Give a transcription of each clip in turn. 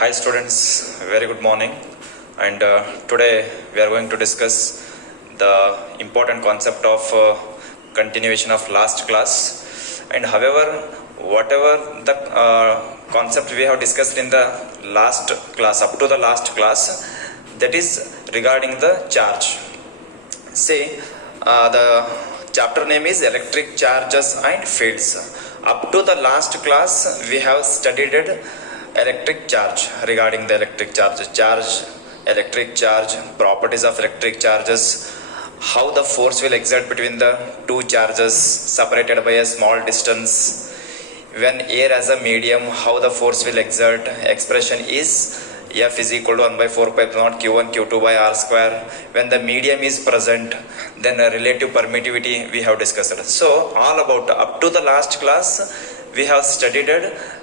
Hi students, very good morning, and today we are going to discuss the important concept of continuation of last class. And however, whatever the concept we have discussed in the last class, up to the last class, that is regarding the charge. See, the chapter name is electric charges and fields. Up to the last class we have studied electric charge, regarding the electric charge, electric charge, properties of electric charges, how the force will exert between the two charges separated by a small distance, when air as a medium, how the force will exert. Expression is F is equal to 1 by 4 pi epsilon naught Q1 Q2 by R square. When the medium is present, then a relative permittivity we have discussed. So all about up to the last class we have studied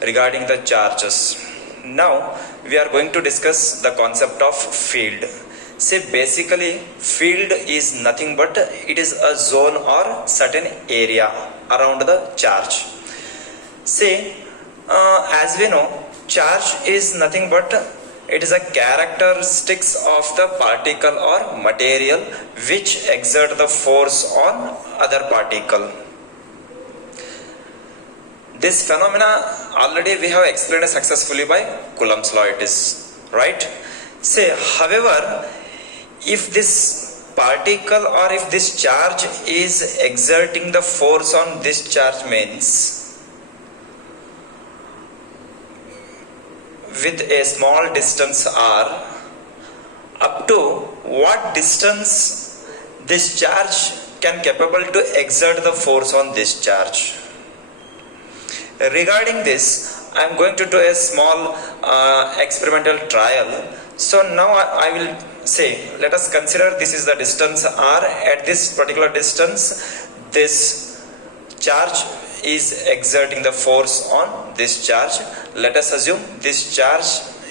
regarding the charges. Now we are going to discuss the concept of field. See, basically field is nothing but it is a zone or certain area around the charge. See, as we know, charge is nothing but it is a characteristics of the particle or material which exert the force on other particle. This phenomena already we have explained successfully by Coulomb's law, it is right. Say, however, if this particle or if this charge is exerting the force on this charge, means with a small distance r, up to what distance this charge can capable to exert the force on this charge. Regarding this, I am going to do a small experimental trial. So now I will say, let us consider this is the distance r. At this particular distance, this charge is exerting the force on this charge. Let us assume this charge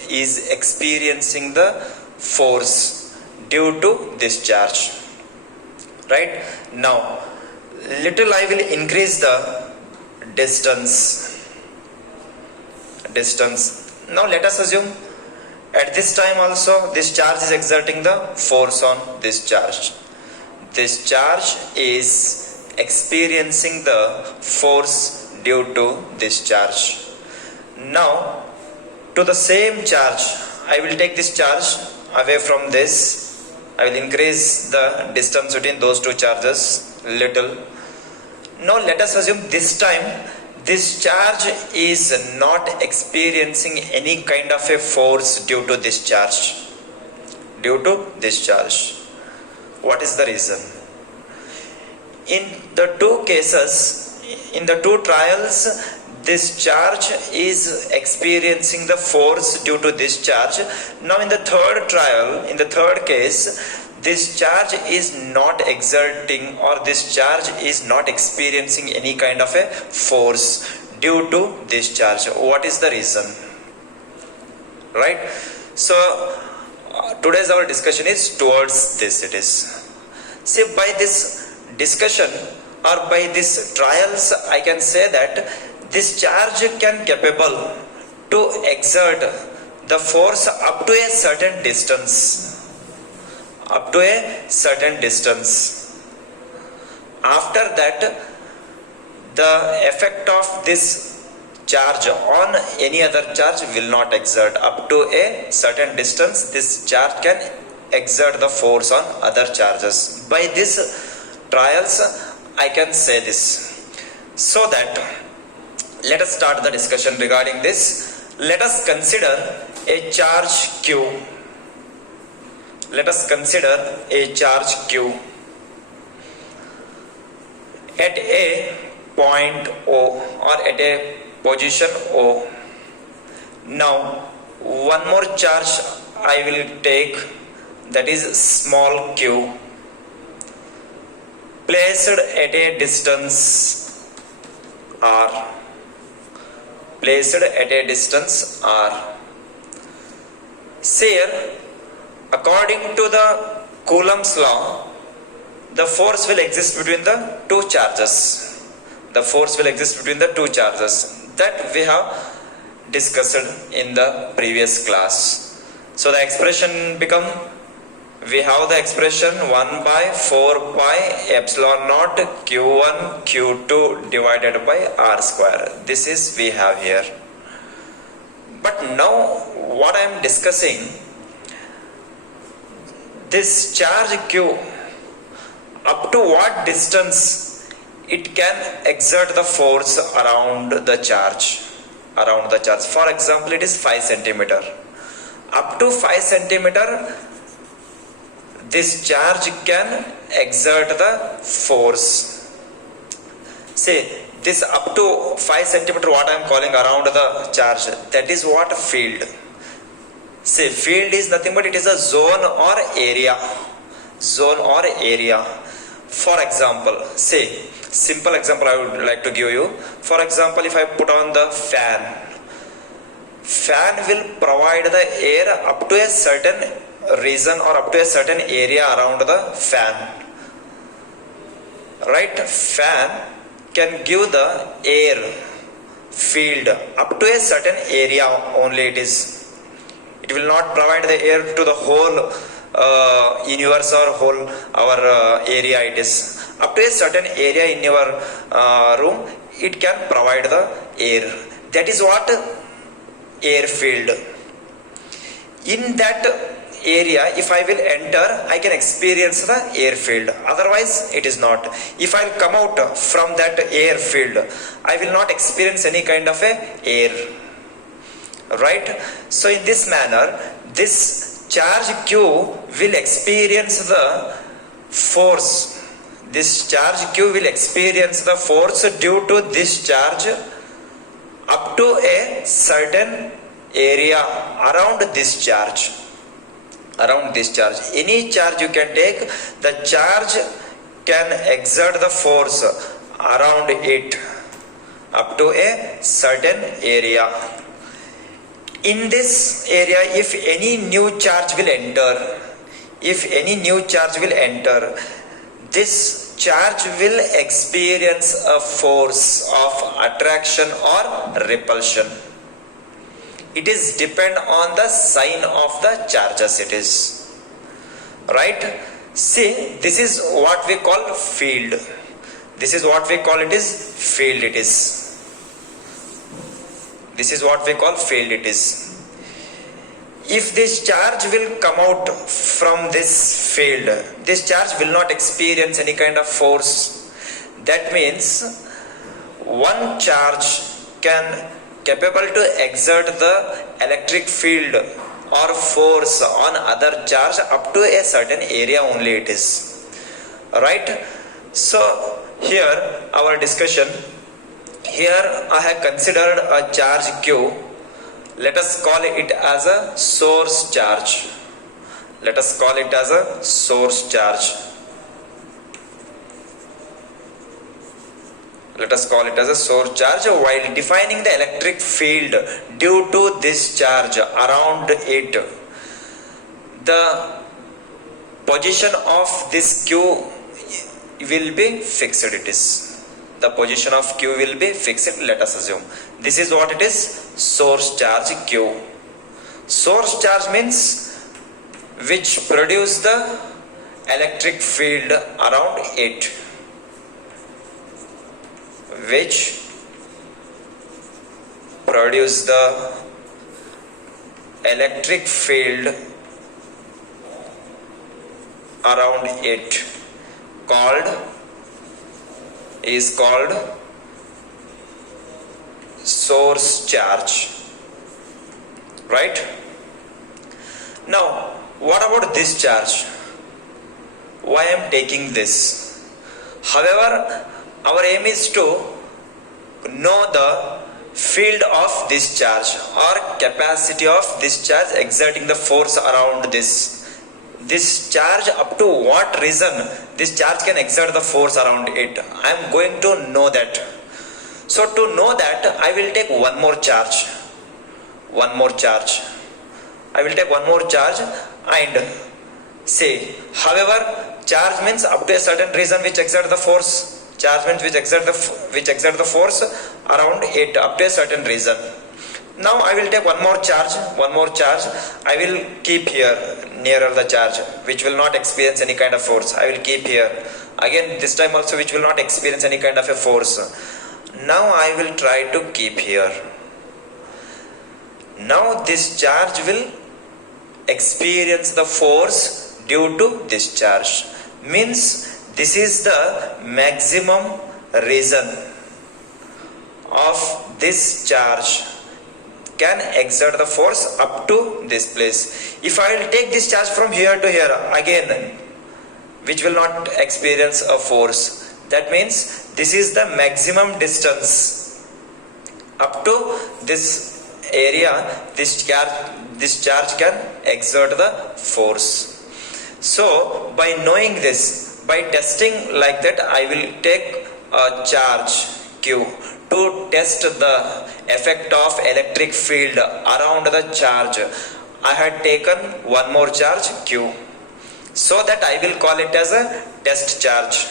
is experiencing the force due to this charge. Right? Now, little I will increase the distance. Now let us assume at this time also this charge is exerting the force on this charge. This charge is experiencing the force due to this charge. Now to the same charge, I will take this charge away from this. I will increase the distance between those two charges little. Now let us assume this time this charge is not experiencing any kind of a force due to this charge. Due to this charge. What is the reason? In the two cases, in the two trials, this charge is experiencing the force due to this charge. Now in the third trial, in the third case, this charge is not exerting or this charge is not experiencing any kind of a force due to this charge. What is the reason? Right? So today's our discussion is towards this. It is. See, by this discussion or by these trials, I can say that this charge can capable to exert the force up to a certain distance. Up to a certain distance. After that, the effect of this charge on any other charge will not exert. Up to a certain distance, this charge can exert the force on other charges. By these trials, I can say this. So that, let us start the discussion regarding this. Let us consider a charge Q. Let us consider a charge Q at a point O or at a position O. Now one more charge I will take, that is small q, placed at a distance r. Placed at a distance r. Here, according to the Coulomb's law, the force will exist between the two charges. The force will exist between the two charges. That we have discussed in the previous class. So the expression become, we have the expression 1 by 4 pi epsilon naught q1 q2 divided by r square. This is we have here. But now what I am discussing, this charge q, up to what distance it can exert the force around the charge. For example, it is 5 centimeter. Up to 5 centimeter, this charge can exert the force. Say this up to 5 centimeter, what I am calling around the charge, that is what field. Say field is nothing but it is a zone or area. For example, say simple example I would like to give you. For example, if I put on the fan will provide the air up to a certain region or up to a certain area around the fan. Right? Fan can give the air field up to a certain area only it is. It will not provide the air to the whole universe or whole our area it is. Up to a certain area in your room, it can provide the air. That is what air field. In that area, if I will enter, I can experience the air field. Otherwise, it is not. If I will come out from that air field, I will not experience any kind of a air. Right? So in this manner, this charge q will experience the force. This charge q will experience the force due to this charge up to a certain area around this charge. Any charge you can take, the charge can exert the force around it up to a certain area. In this area, if any new charge will enter, this charge will experience a force of attraction or repulsion. It is depend on the sign of the charges it is. Right? See, this is what we call field. This is what we call it is field it is. This is what we call field it is. If this charge will come out from this field, this charge will not experience any kind of force. That means one charge can capable to exert the electric field or force on other charge up to a certain area only it is. Right? So here our discussion, here I have considered a charge q. Let us call it as a source charge. Let us call it as a source charge. Let us call it as a source charge. While defining the electric field due to this charge around it, the position of this q will be fixed it is. The position of q will be fixed, let us assume. This is what it is, source charge q. Source charge means which produce the electric field around it. Which produce the electric field around it is called source charge. Right? Now, what about this charge? Why I am taking this? However, our aim is to know the field of this charge or capacity of this charge exerting the force around this. This charge, up to what reason this charge can exert the force around it. I am going to know that. So to know that, I will take one more charge. I will take one more charge and say, however, charge means up to a certain reason which exert the force. Charge means which exert the force around it up to a certain reason. Now I will take one more charge, I will keep here nearer the charge, which will not experience any kind of force. I will keep here again, this time also, which will not experience any kind of a force. Now I will try to keep here. Now this charge will experience the force due to this charge. Means this is the maximum region of this charge can exert the force up to this place. If I will take this charge from here to here again, which will not experience a force, that means this is the maximum distance up to this area this charge can exert the force. So by knowing this, by testing like that, I will take a charge Q to test the effect of electric field around the charge. I had taken one more charge Q, so that I will call it as a test charge.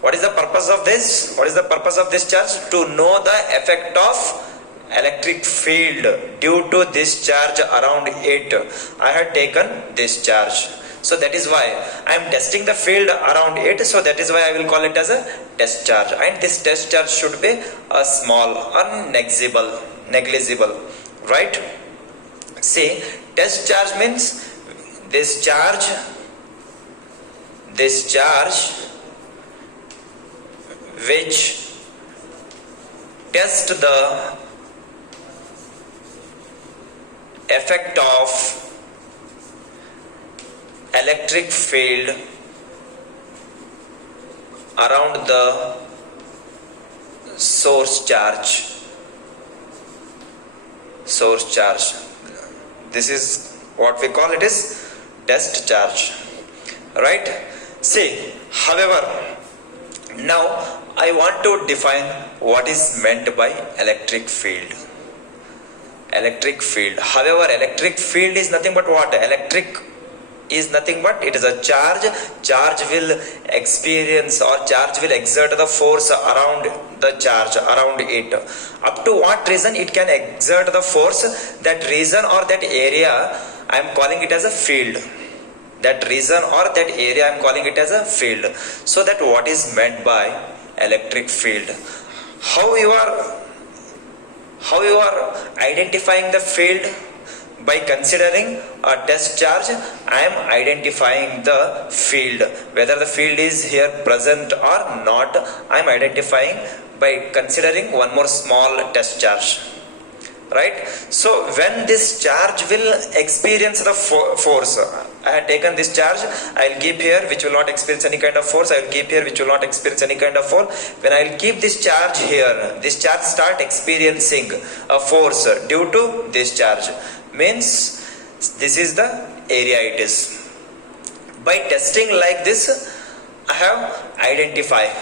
What is the purpose of this? What is the purpose of this charge? To know the effect of electric field due to this charge around it. I had taken this charge. So that is why I am testing the field around it. So that is why I will call it as a test charge. And this test charge should be a small or negligible. Right? See, test charge means this charge which test the effect of electric field around the source charge. This is what we call it is test charge. Right? See, however, now I want to define what is meant by electric field. However, electric field is nothing but what? Electric is nothing but it is a charge. Charge will experience or charge will exert the force around the charge, around it. Up to what reason it can exert the force, that reason or that area I am calling it as a field. That reason or that area I am calling it as a field. So that what is meant by electric field. How you are identifying the field? By considering a test charge, I am identifying the field. Whether the field is here present or not, I am identifying by considering one more small test charge. Right? So when this charge will experience the force, I have taken this charge, I will keep here, which will not experience any kind of force. I will keep here, which will not experience any kind of force. When I will keep this charge here, this charge start experiencing a force due to this charge. Means this is the area it is. By testing like this, I have identified.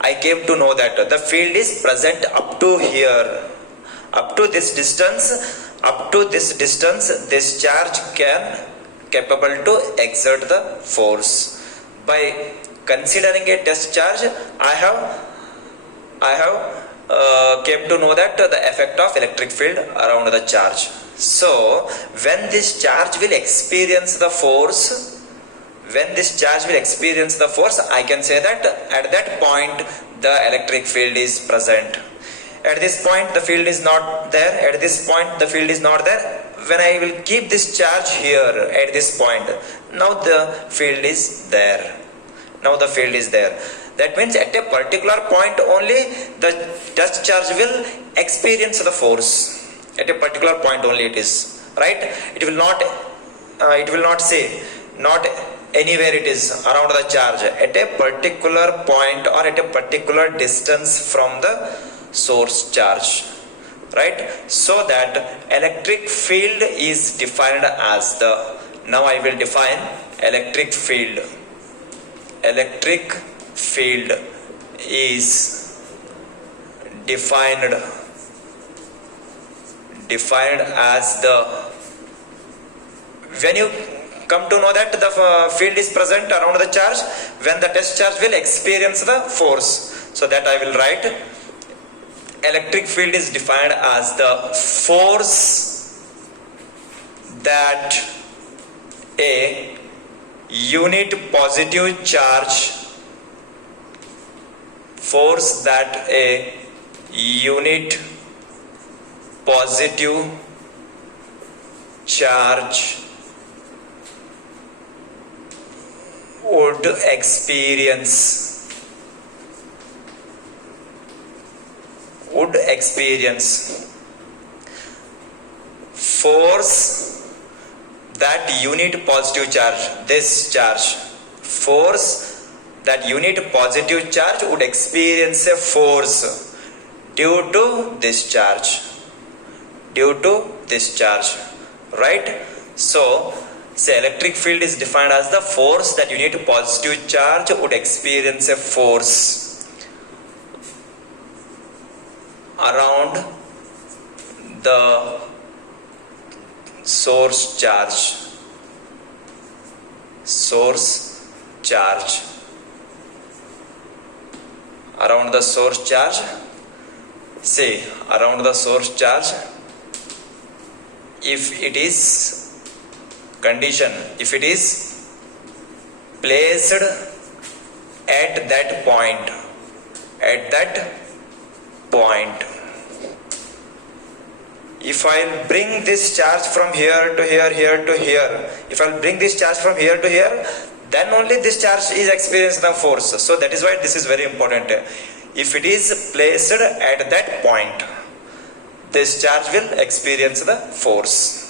I came to know that the field is present up to here. Up to this distance, this charge can capable to exert the force. By considering a test charge, I have came to know that the effect of electric field around the charge. So when this charge will experience the force, I can say that at that point the electric field is present. At this point the field is not there. At this point the field is not there. When I will keep this charge here at this point, now the field is there. That means at a particular point only the test charge will experience the force. At a particular point only it is. Right? It will not say, not anywhere it is around the charge. At a particular point or at a particular distance from the source charge. Right? So that electric field is defined as the, now I will define electric field. Electric field is defined as the, when you come to know that the field is present around the charge when the test charge will experience the force. So that I will write electric field is defined as the force that a unit positive charge would experience force that unit positive charge, force that unit positive charge would experience a force due to this charge, right? So say electric field is defined as the force that unit positive charge would experience a force around the source charge, around the source charge. Say around the source charge, if it is placed at that point, if I'll bring this charge from here to here, then only this charge is experiencing the force. So that is why this is very important. If it is placed at that point, this charge will experience the force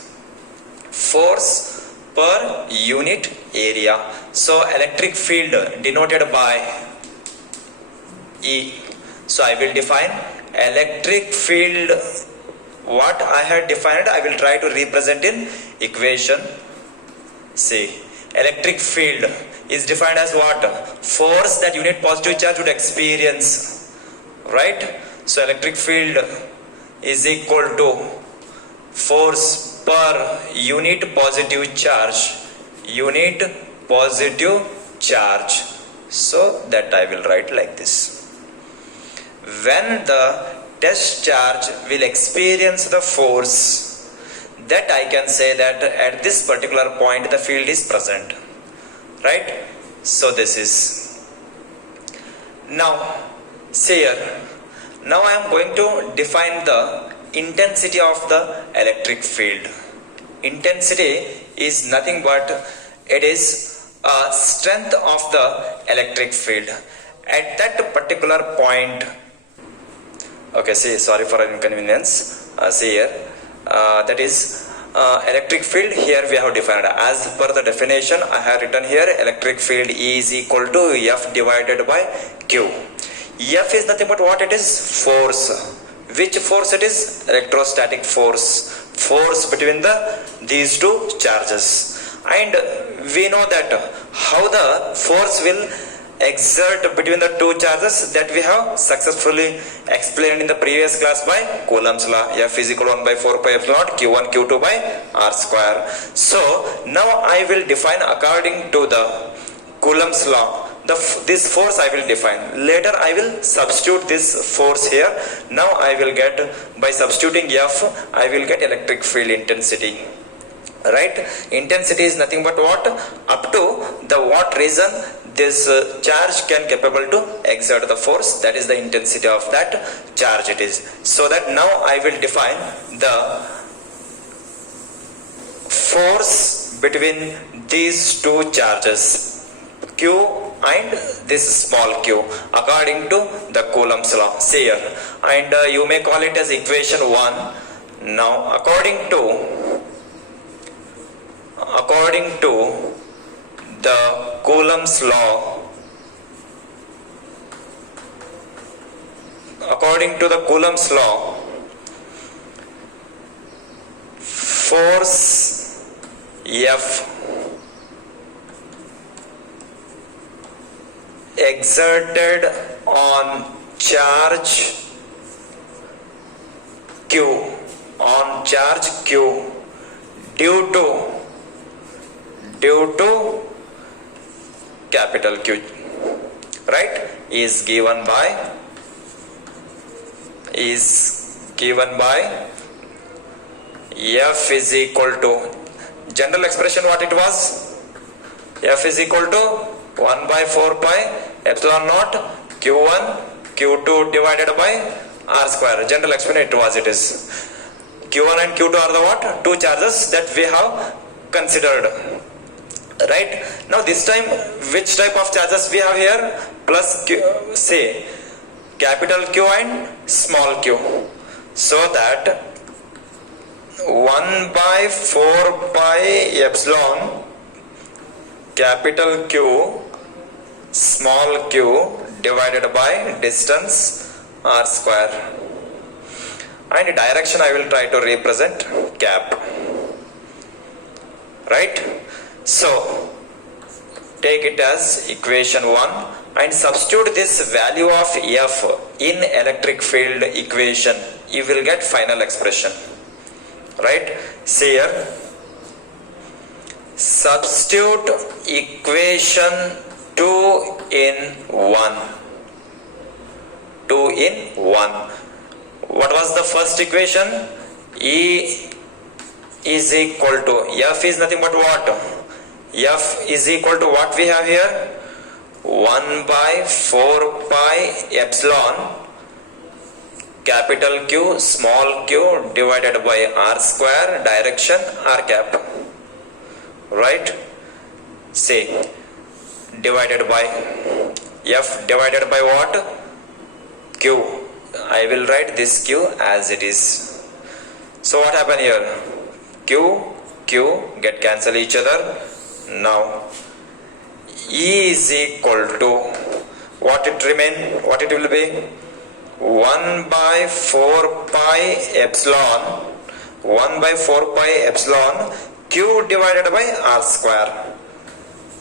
per unit area. So electric field denoted by E. So I will define electric field. What I had defined, I will try to represent in equation. See, electric field is defined as what? Force that unit positive charge would experience, right? So electric field is equal to force per unit positive charge, So that I will write like this. When the test charge will experience the force, that I can say that at this particular point the field is present, right? So this is. Now see here, now I am going to define the intensity of the electric field. Intensity is nothing but it is strength of the electric field at that particular point. Okay, see, sorry for inconvenience. See here, that is electric field. Here we have defined as per the definition. I have written here electric field is equal to F divided by Q. F is nothing but what it is? Force. Which force it is? Electrostatic force. Force between these two charges. And we know that how the force will exert between the two charges, that we have successfully explained in the previous class by Coulomb's law. F is equal to 1 by 4 pi epsilon naught Q1 Q2 by R square. So now I will define according to the Coulomb's law. This force I will define. Later I will substitute this force here. Now I will get, by substituting F, I will get electric field intensity. Right? Intensity is nothing but what? Up to the what reason this charge can capable to exert the force, that is the intensity of that charge it is. So that now I will define the force between these two charges, Q and this small q, according to the Coulomb's law. See here, and you may call it as equation 1. Now according to the Coulomb's law, force F exerted on charge Q due due to capital Q, right, is given by F is equal to, general expression what it was, F is equal to 1 by 4 pi epsilon naught Q1 Q2 divided by R square. General expression it is. Q1 and Q2 are the what? Two charges that we have considered. Right? Now this time, which type of charges we have here? Plus Q, say capital Q and small q. So that 1 by 4 pi epsilon capital Q small q divided by distance r square, and direction I will try to represent cap. Right? So take it as equation 1 and substitute this value of F in electric field equation. You will get final expression. Right? See here, substitute equation 2 in 1. 2 in 1. What was the first equation? E is equal to, F is nothing but what? F is equal to what we have here? 1 by 4 pi epsilon capital Q small q divided by r square, direction r cap. Right? Say divided by F divided by what? Q. I will write this Q as it is. So what happened here? Q get cancel each other. Now E is equal to what it remain? What it will be? 1 by 4 pi epsilon 1 by 4 pi epsilon Q divided by R square.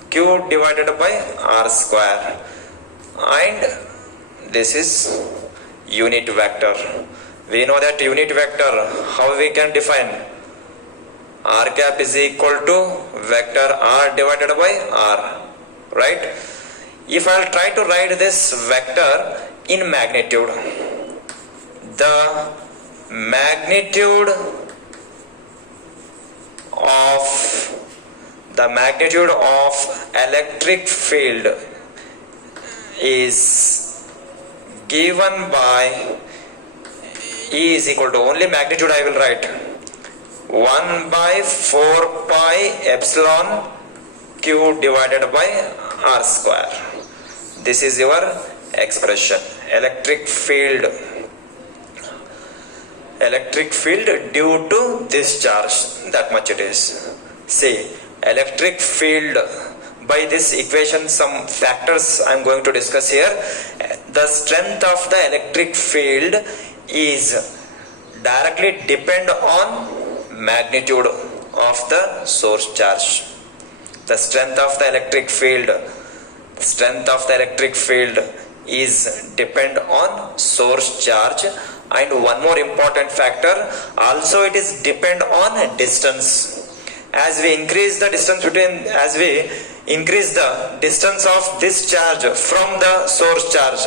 Q divided by R square. And this is unit vector. We know that unit vector, how we can define? R cap is equal to vector R divided by R. Right? If I will try to write this vector in magnitude, the magnitude of electric field is given by E is equal to, only magnitude I will write, 1 by 4 pi epsilon Q divided by R square. This is your expression. Electric field due to this charge, that much it is. See, electric field, by this equation some factors I am going to discuss here. The strength of the electric field is directly depend on magnitude of the source charge. The strength of the electric field is depend on source charge, and one more important factor, also it is depend on distance. As we increase the distance of this charge from the source charge,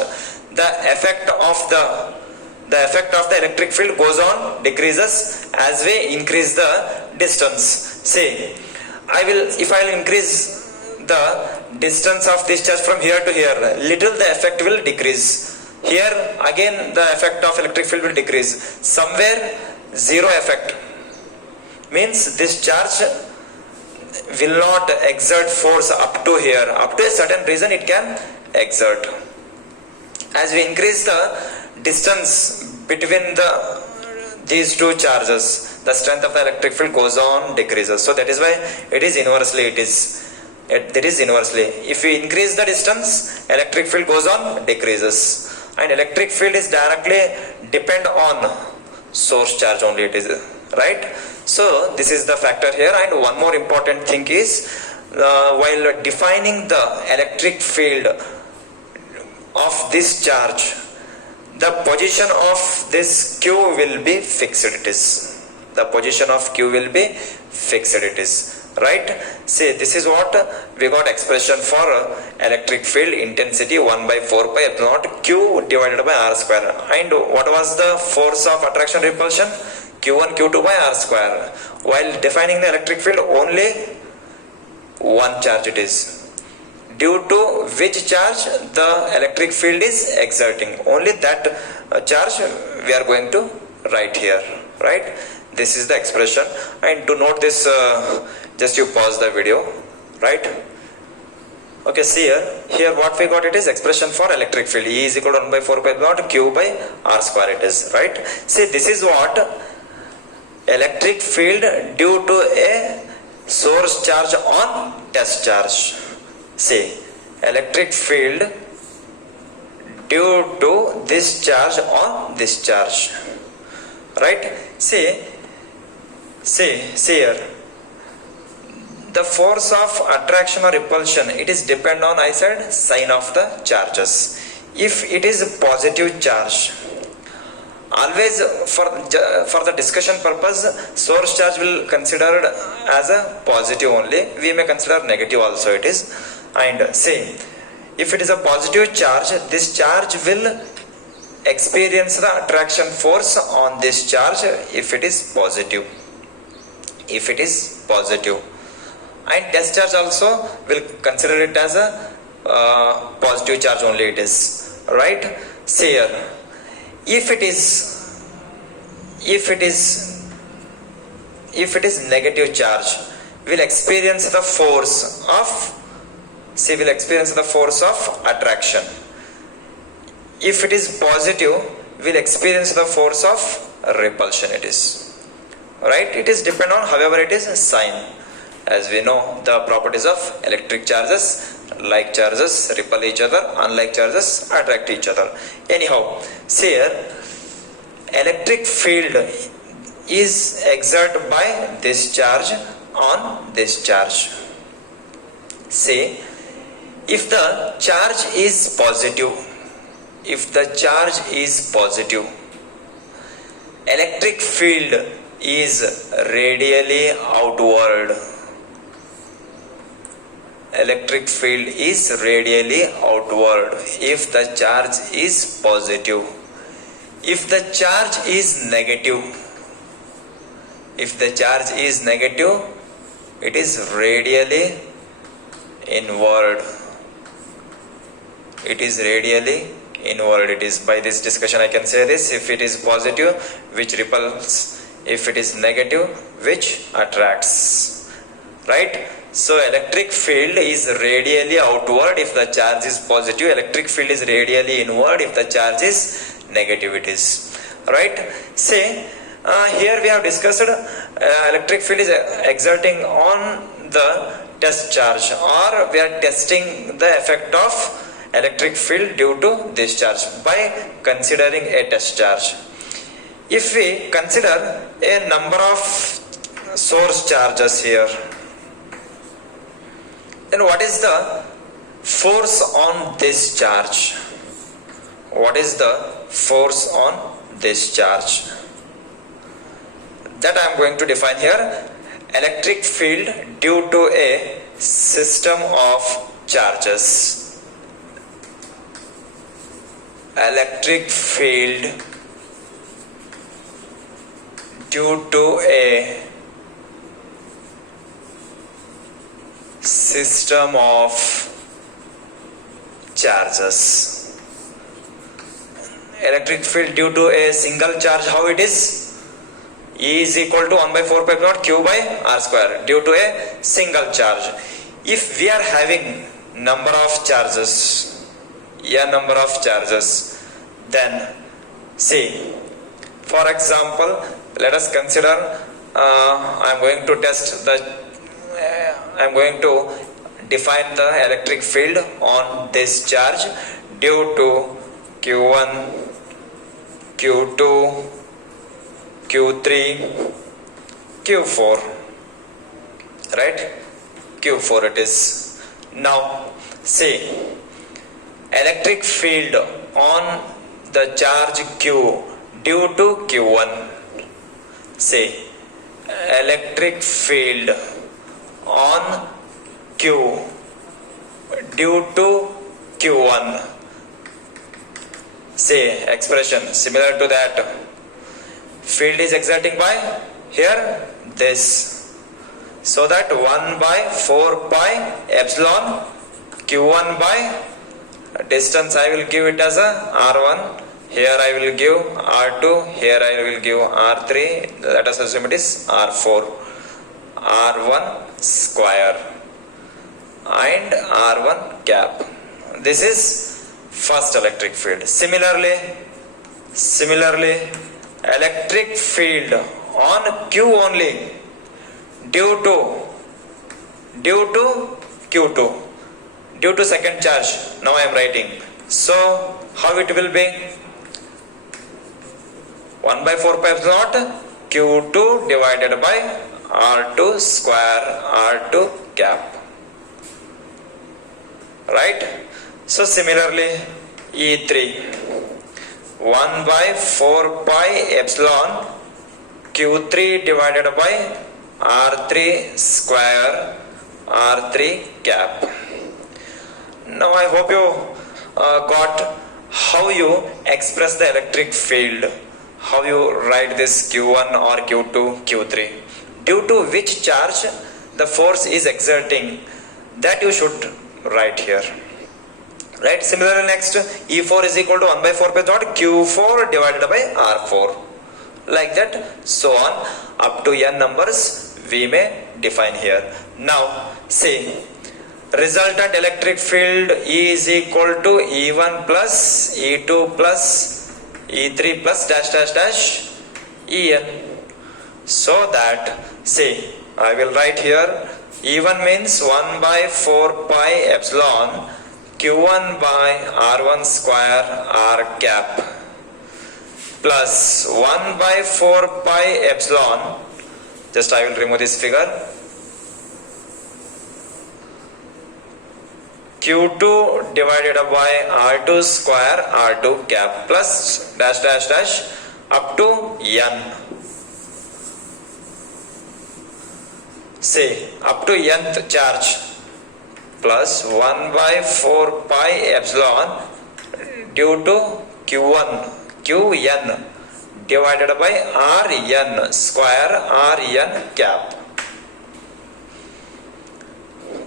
the effect of the electric field goes on, decreases as we increase the distance. See, if I will increase the distance of this charge from here to here, little the effect will decrease. Here again the effect of electric field will decrease. Somewhere zero effect. Means this charge will not exert force up to here. Up to a certain region it can exert. As we increase the distance between these two charges, the strength of the electric field goes on, decreases. So that is why it is inversely. If we increase the distance, electric field goes on, decreases. And electric field is directly depend on source charge only, it is, right? So this is the factor here. And one more important thing is, while defining the electric field of this charge, the position of this Q will be fixed, it is. The position of Q will be fixed, it is. right? See, this is what we got expression for electric field intensity 1 by 4 pi epsilon naught q divided by r square. And what was the force of attraction repulsion? q1 q2 by r square. While defining the electric field, only one charge it is, due to which charge the electric field is exerting. Only that charge we are going to write here, right? This is the expression. And to note this, just you pause the video, right? Okay, see here what we got, it is expression for electric field. E is equal to 1 by 4 pi naught q by r square it is, right? See, this is what electric field due to a source charge on test charge. See, electric field due to this charge on this charge, right? See here, the force of attraction or repulsion, it is depend on, I said, sign of the charges. If it is a positive charge, always for the discussion purpose, source charge will considered as a positive only. We may consider negative also it is. And say, if it is a positive charge, this charge will experience the attraction force on this charge if it is positive. If it is positive. And test charge also will consider it as a positive charge only it is, right? See here, if it is negative charge, will experience the force of attraction. If it is positive, will experience the force of repulsion it is, right? It is depend on however it is sign. As we know the properties of electric charges, like charges repel each other, unlike charges attract each other. Anyhow, see here, electric field is exerted by this charge on this charge. See, if the charge is positive, electric field is radially outward. Electric field is radially outward if the charge is positive. If the charge is negative, it is radially inward. It is by this discussion I can say this. If it is positive, which repels. If it is negative, which attracts, right? So electric field is radially outward if the charge is positive. Electric field is radially inward if the charge is negative it is, right? Say, here we have discussed electric field is exerting on the test charge, or we are testing the effect of electric field due to this charge by considering a test charge. If we consider a number of source charges here, then what is the force on this charge? What is the force on this charge? That I am going to define here. Electric field due to a system of charges. Electric field due to a system of charges. Electric field due to a single charge, how it is? E is equal to 1 by 4 pi naught q by r square, due to a single charge. If we are having number of charges, then see, for example, let us consider I am going to define the electric field on this charge due to q1, q2, q3, q4, right? q4 it is. Now see, electric field on the charge q due to q1. Say, electric field on Q due to Q1. Say expression similar to that. Field is exerting by here this. So that 1 by 4 pi epsilon Q1 by distance I will give it as a R1. Here I will give R2. Here I will give R3. Let us assume it is R4. R1 square and R1 cap. This is first electric field. Similarly, electric field on Q only due to Q2, due to second charge. Now I am writing. So how it will be? 1 by 4 pi epsilon Q2 divided by R2 square R2 cap. Right? So similarly E3 1 by 4 pi epsilon Q3 divided by R3 square R3 cap. Now I hope you got how you express the electric field, how you write this Q1 or Q2, Q3, due to which charge the force is exerting, that you should write here. Right? Similarly next, E4 is equal to 1 by 4 pi dot Q4 divided by R4. Like that, so on, up to n numbers we may define here. Now, see, resultant electric field E is equal to E1 plus E2 plus E3 plus dash dash dash En. So that, see, I will write here, E1 means 1 by 4 pi epsilon Q1 by R1 square R cap plus 1 by 4 pi epsilon, just I will remove this figure, Q2 divided by R2 square R2 cap plus dash dash dash up to n. Say up to nth charge plus 1 by 4 pi epsilon due to Q1 Qn divided by Rn square Rn cap.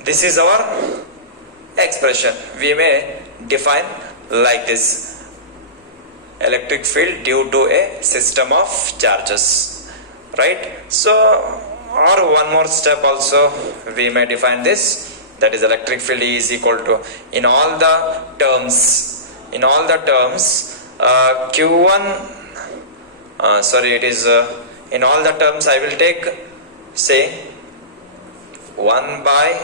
This is our expression. We may define like this: electric field due to a system of charges. Right? So, or one more step also we may define this, that is electric field is equal to, in all the terms Q1 in all the terms I will take, say 1 by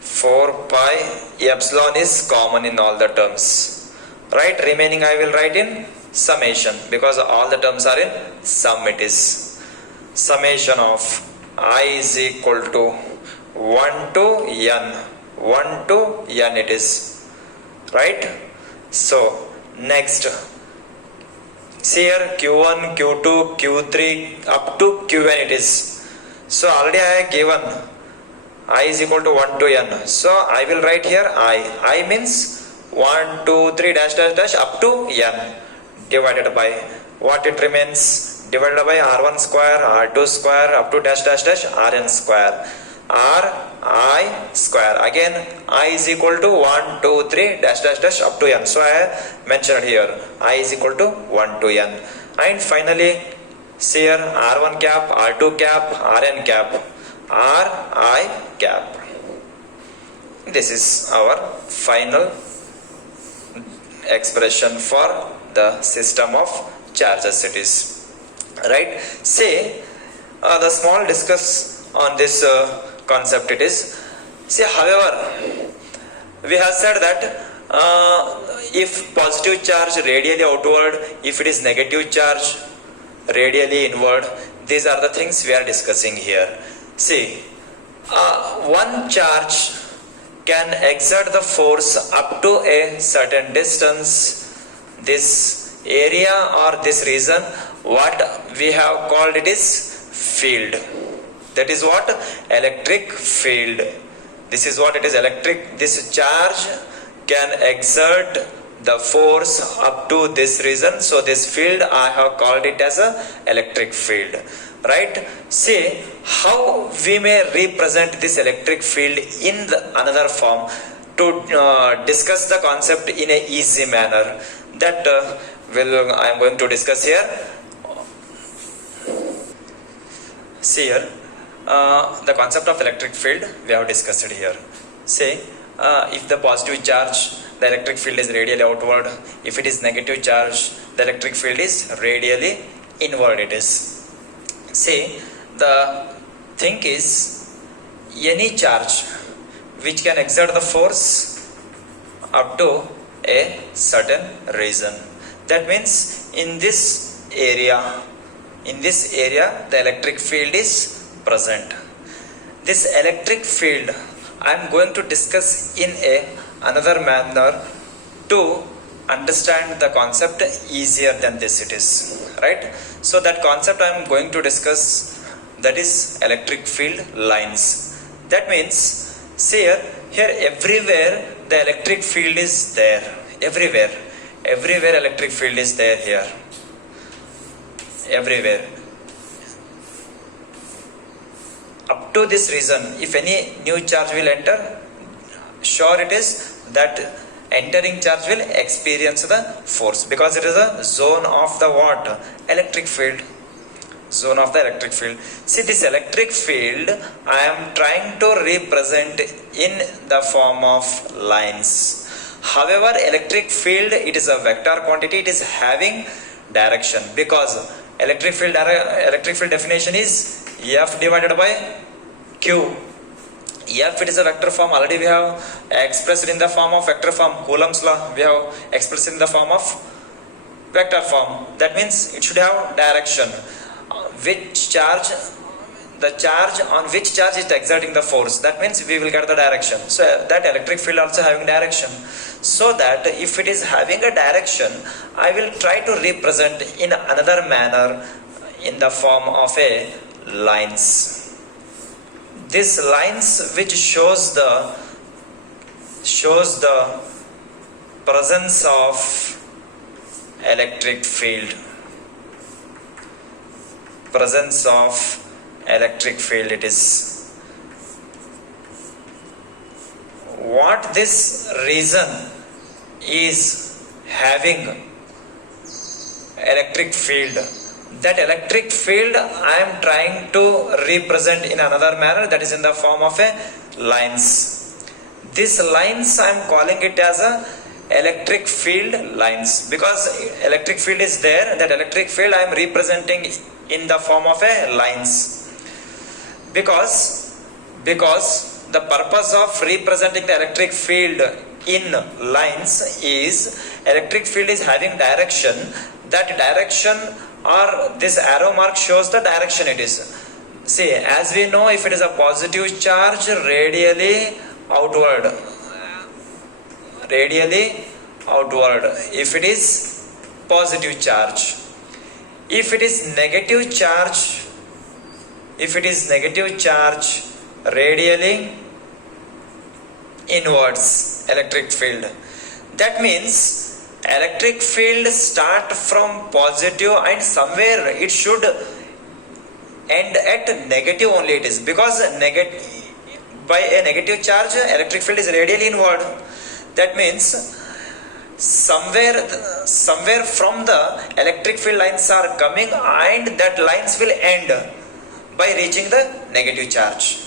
4 pi epsilon is common in all the terms, right? Remaining I will write in summation, because all the terms are in sum. It is summation of I is equal to 1 to n it is, right? So next, see here Q1, Q2, Q3 up to Qn it is. So already I have given I is equal to 1 to n. So I will write here I means 1, 2, 3 dash dash dash up to n divided by what it remains, divided by R1 square, R2 square up to dash dash dash Rn square, Ri square. Again I is equal to 1, 2, 3 dash dash dash up to n. So I have mentioned here I is equal to 1 to n. And finally see here R1 cap, R2 cap, Rn cap, Ri cap. This is our final expression for the system of charges. It is right. Say the small discuss on this concept. It is, see, however, we have said that if positive charge radially outward, if it is negative charge radially inward, these are the things we are discussing here. See, one charge can exert the force up to a certain distance. This area or this region, what we have called it is field. That is what? Electric field. This is what it is, electric. This charge can exert the force up to this region. So this field I have called it as a electric field. Right? See how we may represent this electric field in another form to discuss the concept in a easy manner. That I am going to discuss here. See here, the concept of electric field we have discussed it here. Say, if the positive charge, the electric field is radially outward. If it is negative charge, the electric field is radially inward. It is. See, the thing is, any charge which can exert the force up to a certain region. That means in this area, the electric field is present. This electric field I am going to discuss in another manner to understand the concept easier than this it is, right? So that concept I am going to discuss, that is electric field lines. That means, see here everywhere the electric field is there. Everywhere electric field is there here. Everywhere. Up to this region, if any new charge will enter, sure it is that entering charge will experience the force, because it is a zone of the what? Electric field. Zone of the electric field. See, this electric field I am trying to represent in the form of lines. However, electric field, it is a vector quantity, it is having direction, because electric field definition is F divided by Q. F, it is a vector form, already we have expressed in the form of vector form. Coulomb's law we have expressed in the form of vector form. That means it should have direction. Which charge, the charge on which charge is exerting the force, that means we will get the direction. So that electric field also having direction. So that if it is having a direction, I will try to represent in another manner in the form of a lines. This lines which shows the presence of electric field. Presence of electric field it is. What this region is having electric field, that electric field I am trying to represent in another manner, that is in the form of a lines. This lines I am calling it as a electric field lines, because electric field is there, that electric field I am representing in the form of a lines, because the purpose of representing the electric field in lines is electric field is having direction. That direction, or this arrow mark shows the direction it is. See, as we know, if it is a positive charge, radially outward. If it is positive charge. If it is negative charge, radially inwards electric field. That means electric field start from positive and somewhere it should end at negative only it is, because by a negative charge electric field is radially inward. That means somewhere from the electric field lines are coming, and that lines will end by reaching the negative charge,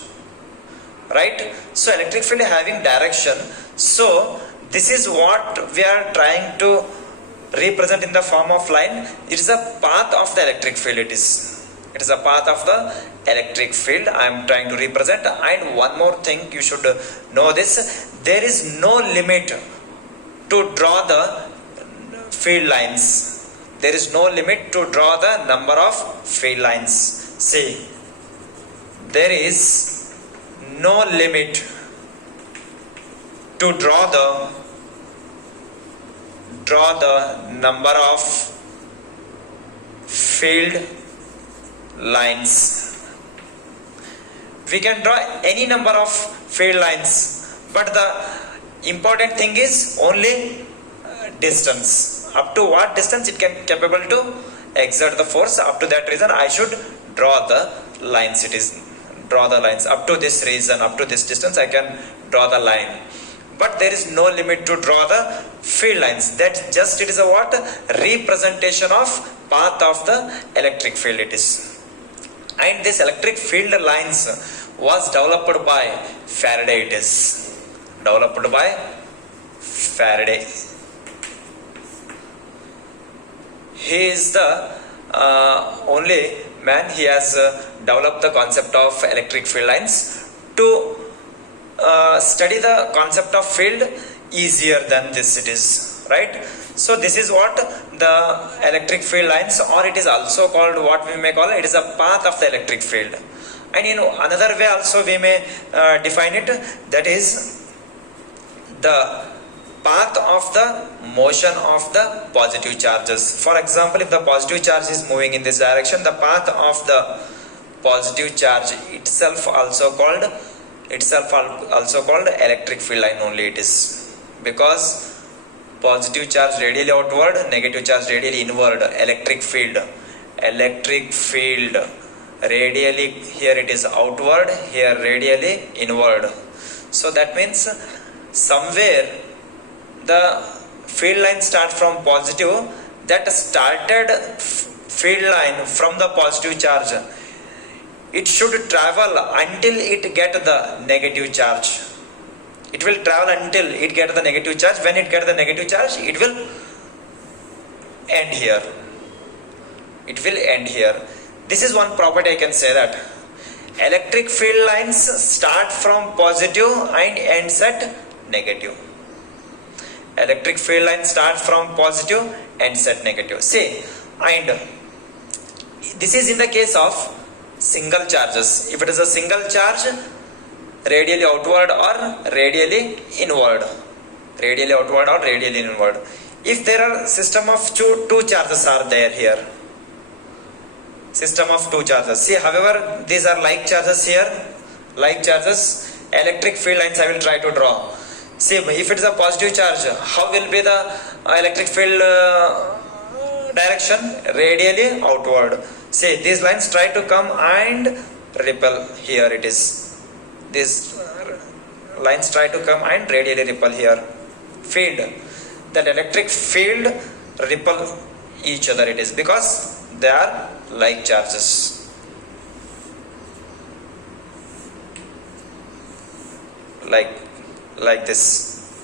right? So electric field having direction. So this is what we are trying to represent in the form of line. It is a path of the electric field. It is a path of the electric field I am trying to represent. And one more thing you should know this, there is no limit to draw the field lines. There is no limit to draw the number of field lines. See, there is no limit to draw the number of field lines. we can draw any number of field lines, but the important thing is only distance. Up to what distance it can capable to exert the force, up to that reason I should draw the lines. It is draw the lines up to this region, up to this distance I can draw the line, but there is no limit to draw the field lines. That just it is a what representation of path of the electric field it is. And this electric field lines was developed by Faraday. It is developed by Faraday. He is the only man. He has developed the concept of electric field lines to study the concept of field easier than this it is, right? So this is what the electric field lines, or it is also called what we may call it is a path of the electric field. And in another way also we may define it, that is the path of the motion of the positive charges. For example, if the positive charge is moving in this direction, the path of the positive charge itself also called electric field line only it is, because positive charge radially outward, negative charge radially inward. Electric field radially, here it is outward, here radially inward. So that means somewhere the field line start from positive, that started field line from the positive charge, it should travel until it get the negative charge. It will travel until it get the negative charge. When it get the negative charge, it will end here. It will end here. This is one property I can say, that electric field lines start from positive and ends at negative. Electric field line starts from positive, ends at negative. See, and this is in the case of single charges. If it is a single charge, radially outward or radially inward. Radially outward or radially inward. If there are system of two charges are there here. System of two charges. See, however, these are like charges here. Like charges. Electric field lines I will try to draw. See, if it is a positive charge, how will be the electric field direction? Radially outward. See, these lines try to come and repel. Here it is. These lines try to come and radially repel here. Field. That electric field repel each other it is, because they are like charges. Like this.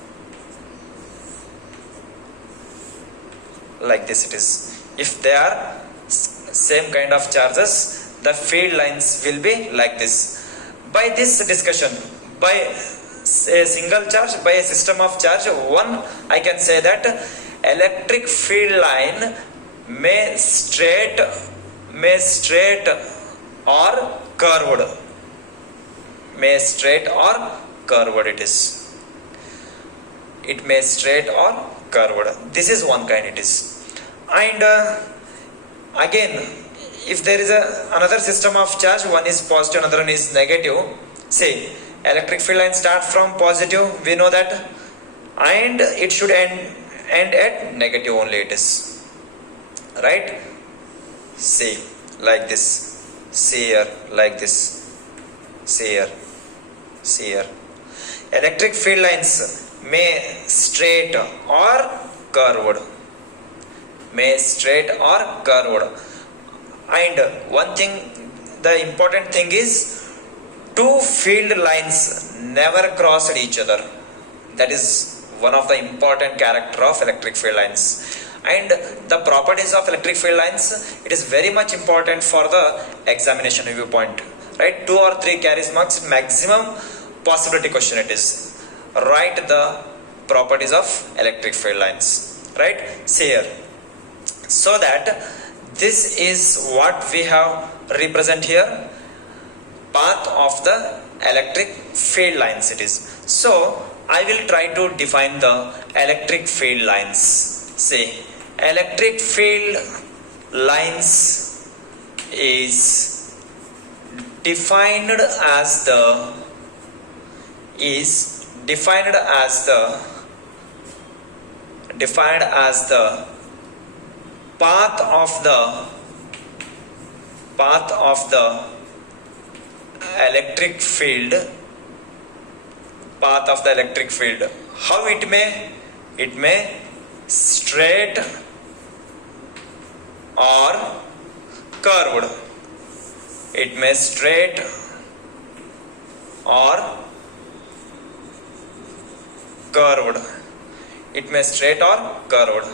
Like this it is. If they are same kind of charges, the field lines will be like this. By this discussion, by a single charge, by a system of charge, one I can say that electric field line may straight or curved. May straight or curved it is. It may straight or curved. This is one kind it is. And again, if there is another system of charge, one is positive, another one is negative. Say, electric field line start from positive, we know that, and it should end at negative only it is. Right? See, like this. See here, like this. See here. See here. Electric field lines may straight or curved. May straight or curved. And one thing, the important thing is, two field lines never crossed each other. That is one of the important character of electric field lines. And the properties of electric field lines, it is very much important for the examination viewpoint. Right? 2 or 3 carries marks, maximum possibility question it is. Write the properties of electric field lines. Right? See here. So that this is what we have represent here, path of the electric field lines it is. So I will try to define the electric field lines. Say, electric field lines is defined as the path of the electric field. How it may straight or curved. It may straight or curved.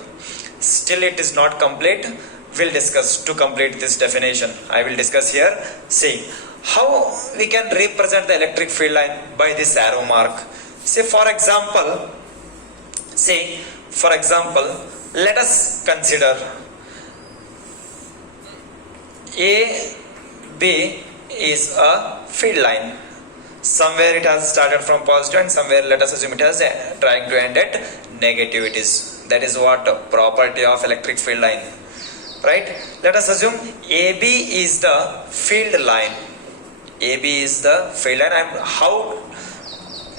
Still it is not complete. We'll discuss to complete this definition. I will discuss here. See how we can represent the electric field line by this arrow mark. Say for example, let us consider AB is a field line. Somewhere it has started from positive and somewhere let us assume it has trying to end at negative. That is what property of electric field line, right? Let us assume AB is the field line.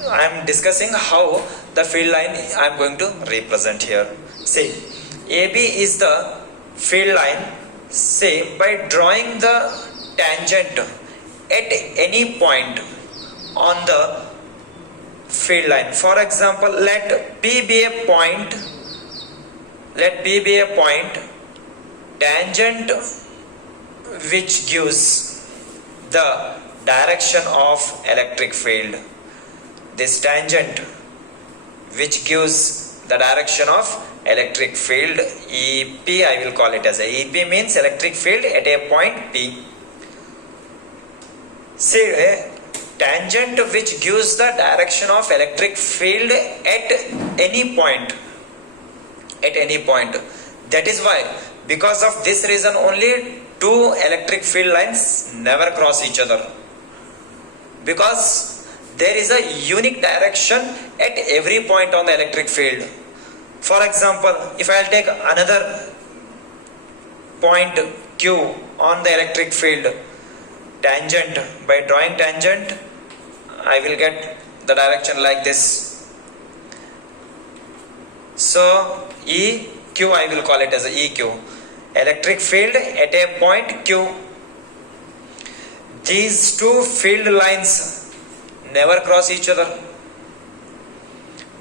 I am discussing how the field line I am going to represent here. See, AB is the field line. Say by drawing the tangent at any point on the field line. For example, let P be a point. Tangent which gives the direction of electric field. This tangent which gives the direction of electric field, EP, I will call it as a EP, means electric field at a point P. See, tangent which gives the direction of electric field at any point. That is why, because of this reason only, two electric field lines never cross each other, because there is a unique direction at every point on the electric field. For example, if I will take another point Q on the electric field, tangent, by drawing tangent I will get the direction like this. So EQ, I will call it as a EQ, electric field at a point Q. These two field lines never cross each other.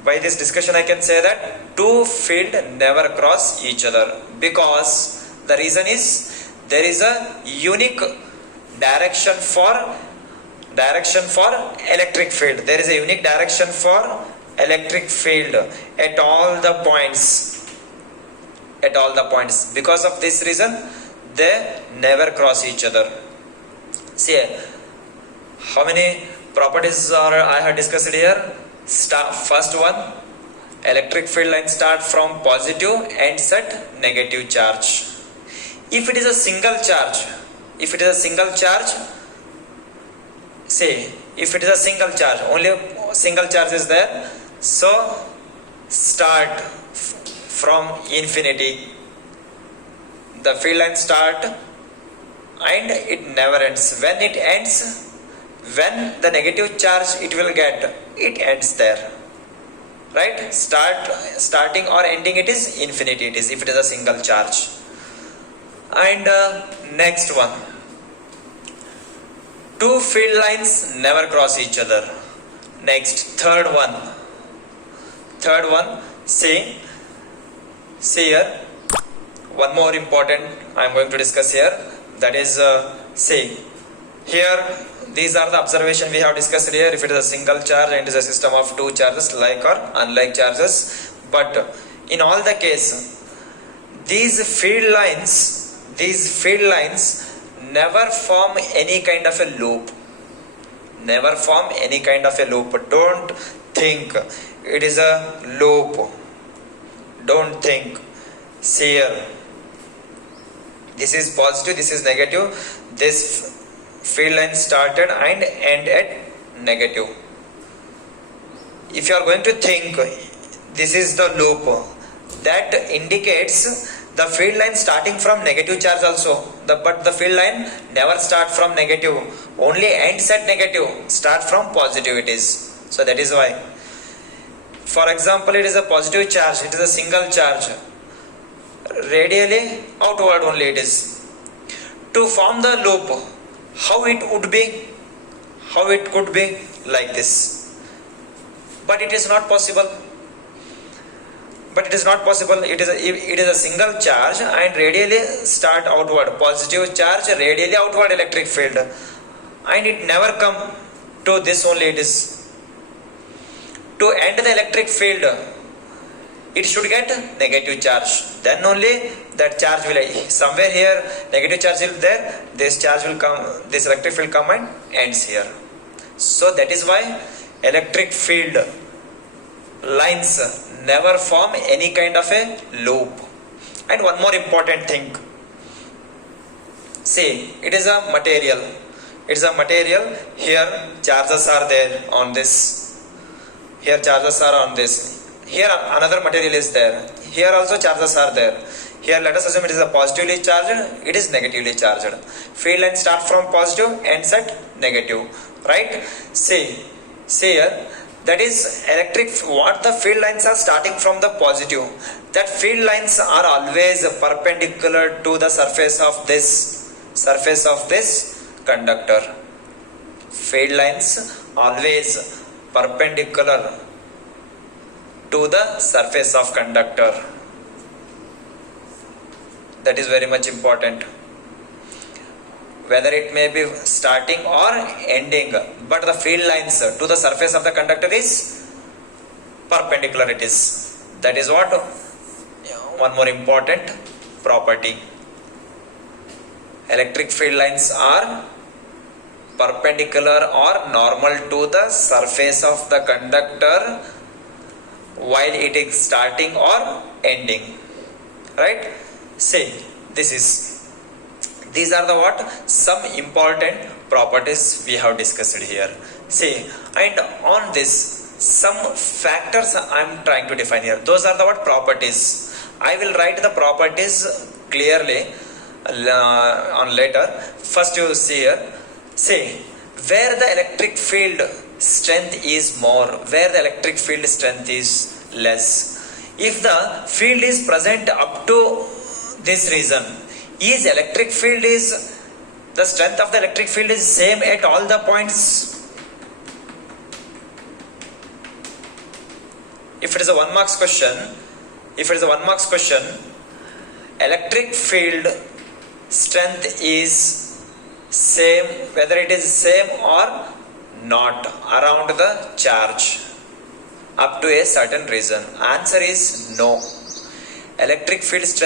By this discussion I can say that two field never cross each other, because the reason is there is a unique direction for electric field. There is a unique direction for electric field at all the points. Because of this reason they never cross each other. See how many properties I have discussed here. First one, electric field line start from positive, ends at negative charge. If it is a single charge, only a single charge is there, so start from infinity. The field line start and it never ends. When it ends, when the negative charge it will get, it ends there, right? Starting or ending it is infinity, it is if it is a single charge. And next one, two field lines never cross each other. Next, third one, see here, one more important I am going to discuss here, that is see here, these are the observation we have discussed here. If it is a single charge and it is a system of two charges, like or unlike charges, but in all the case these field lines never form any kind of a loop. Don't think it is a loop. Don't think. See here, this is positive, this is negative. This field line started and end at negative. If you are going to think this is the loop, that indicates The field line starting from negative charge also, but the field line never start from negative, only ends at negative, start from positive it is. So that is why. For example, it is a positive charge, it is a single charge, radially outward only it is. To form the loop, how it would be, how it could be like this, but it is not possible. But it is not possible. It is a single charge and radially start outward, positive charge, radially outward electric field, and it never come to this only it is. To end the electric field, it should get negative charge, then only that charge will, somewhere here negative charge will there, this charge will come, this electric field come and ends here. So that is why electric field lines never form any kind of a loop. And one more important thing, see, it is a material, here charges are there on this, here charges are on this, here another material is there, here also charges are there. Here let us assume it is a positively charged, it is negatively charged. Field line start from positive, ends at negative, right? See here, that is electric, what the field lines are starting from the positive, that field lines are always perpendicular to the surface of this conductor. Field lines always perpendicular to the surface of conductor. That is very much important. Whether it may be starting or ending, but the field lines to the surface of the conductor is perpendicular it is. That is what one more important property. Electric field lines are perpendicular or normal to the surface of the conductor while it is starting or ending, right? See, these are the what some important properties we have discussed here. See, and on this some factors I am trying to define here. Those are the what properties. I will write the properties clearly on later. First you see here, see where the electric field strength is more, where the electric field strength is less. If the field is present up to this region, is electric field is, the strength of the electric field is same at all the points? If it is a 1 marks question, electric field strength is same, whether it is same or not around the charge up to a certain region. Answer is no. Electric field strength